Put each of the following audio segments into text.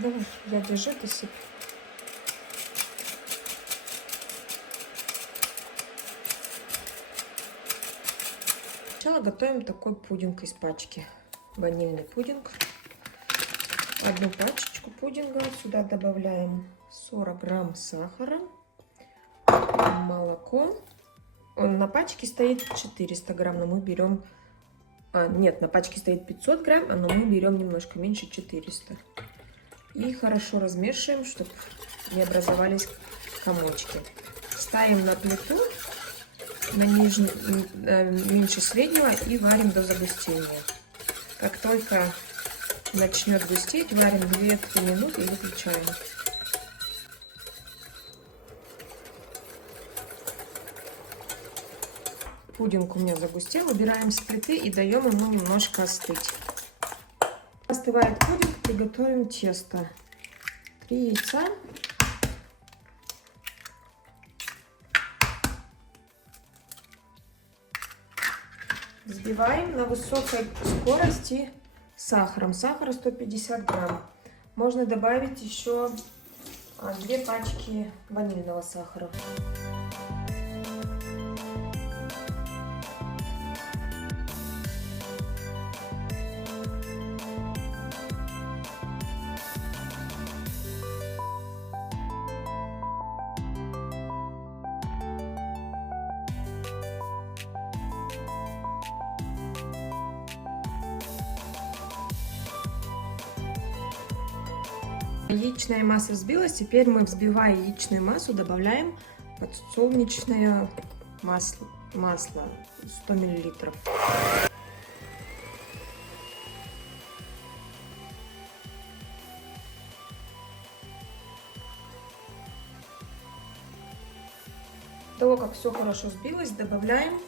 Давай, я держу, ты сыпь. Сначала готовим такой пудинг из пачки. Ванильный пудинг. Одну пачечку пудинга. Сюда добавляем 40 грамм сахара, молоко. Он на пачке стоит 400 грамм, но мы берем... нет, на пачке стоит 500 грамм, но мы берем немножко меньше 400. И хорошо размешиваем, чтобы не образовались комочки. Ставим на плиту на меньше среднего и варим до загустения. Как только начнет густеть, варим 2-3 минуты и выключаем. Пудинг у меня загустел, убираем с плиты и даем ему немножко остыть. Остывает пудинг, приготовим тесто. 3 яйца. Взбиваем на высокой скорости сахаром. Сахара 150 грамм. Можно добавить еще 2 пачки ванильного сахара. Яичная масса взбилась, теперь мы, взбивая яичную массу, добавляем подсолнечное масло 100 мл. До того, как все хорошо взбилось, добавляем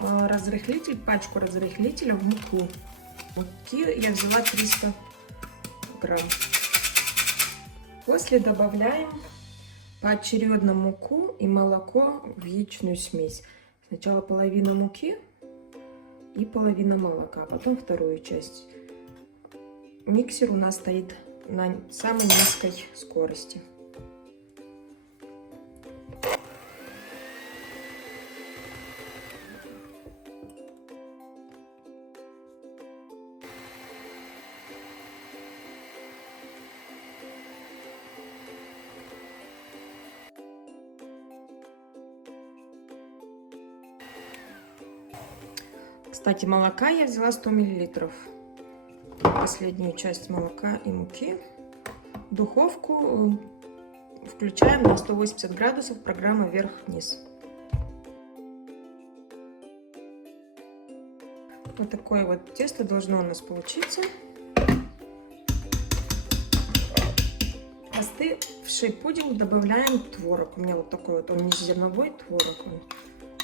разрыхлитель, пачку разрыхлителя в муку. Муки я взяла 300 грамм. После добавляем поочередно муку и молоко в яичную смесь. Сначала половина муки и половина молока, потом вторую часть. Миксер у нас стоит на самой низкой скорости. Кстати, молока я взяла 100 мл. Последнюю часть молока и муки. Духовку включаем на 180 градусов, программа вверх-вниз. Вот такое вот тесто должно у нас получиться. Остывший пудинг добавляем творог. У меня вот такой вот, он не зерновой творог, он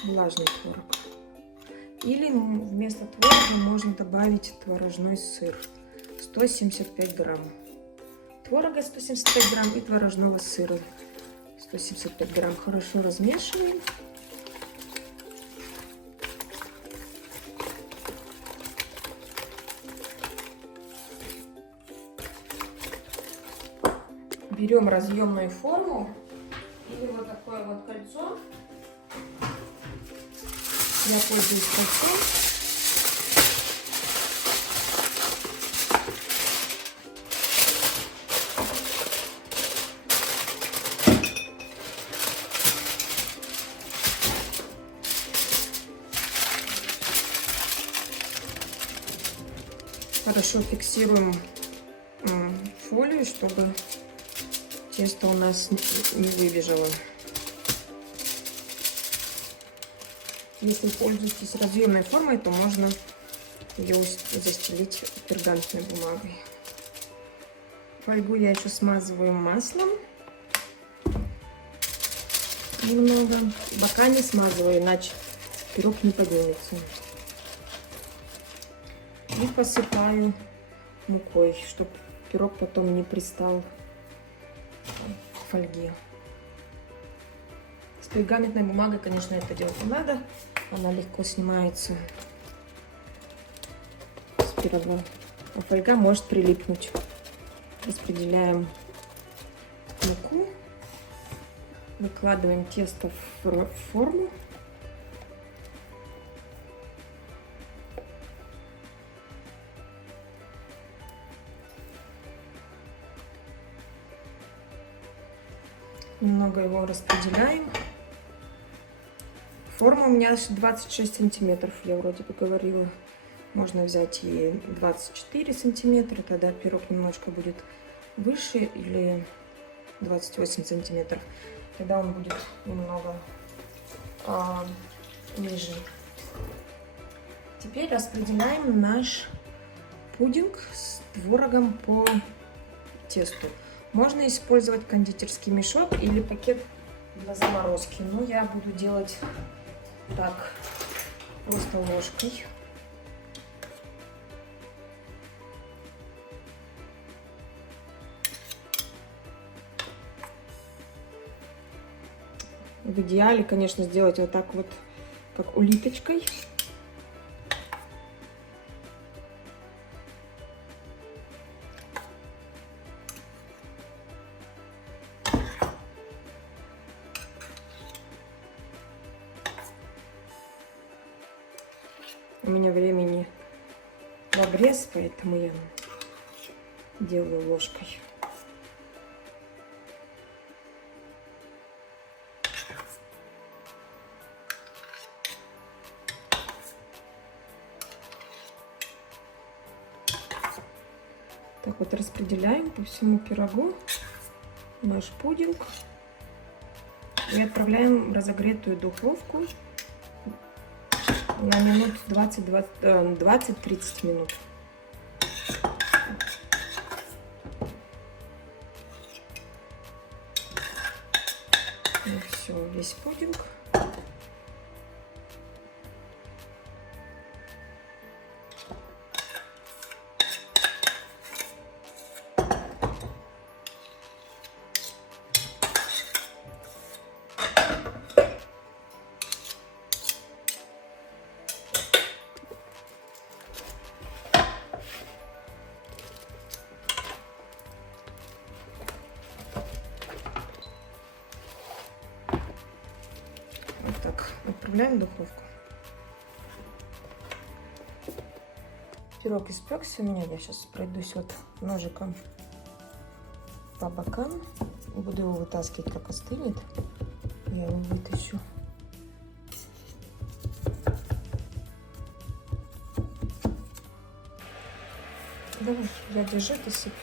влажный творог. Или вместо творога можно добавить творожной сыр 175 грамм. Творога 175 грамм и творожного сыра 175 грамм. Хорошо размешиваем. Берем разъемную форму или вот такое вот кольцо. Я пользуюсь кольцом. Хорошо фиксируем фолию, чтобы тесто у нас не выбежало. Если пользуетесь разъемной формой, то можно ее застелить пергаментной бумагой. Фольгу я еще смазываю маслом немного. Бока не смазываю, иначе пирог не поднимется. И посыпаю мукой, чтобы пирог потом не пристал к фольге. С пергаментной бумагой, конечно, это делать не надо. Она легко снимается с пирога. А фольга может прилипнуть. Распределяем муку. Выкладываем тесто в форму. Немного его распределяем. Форма у меня 26 сантиметров, я вроде бы говорила. Можно взять и 24 сантиметра, тогда пирог немножко будет выше, или 28 сантиметров, тогда он будет немного ниже. Теперь распределяем наш пудинг с творогом по тесту. Можно использовать кондитерский мешок или пакет для заморозки, но я буду делать так, просто ложкой. В идеале, конечно, сделать вот так вот, как улиточкой. У меня времени в обрез, поэтому я делаю ложкой. Так вот распределяем по всему пирогу наш пудинг и отправляем в разогретую духовку на минут 20-30 минут. И все, весь пудинг. Вот так отправляем в духовку. Пирог испекся у меня. Я сейчас пройдусь вот ножиком по бокам. Буду его вытаскивать, как остынет. Я его вытащу. Давай, я держу, ты сыпь.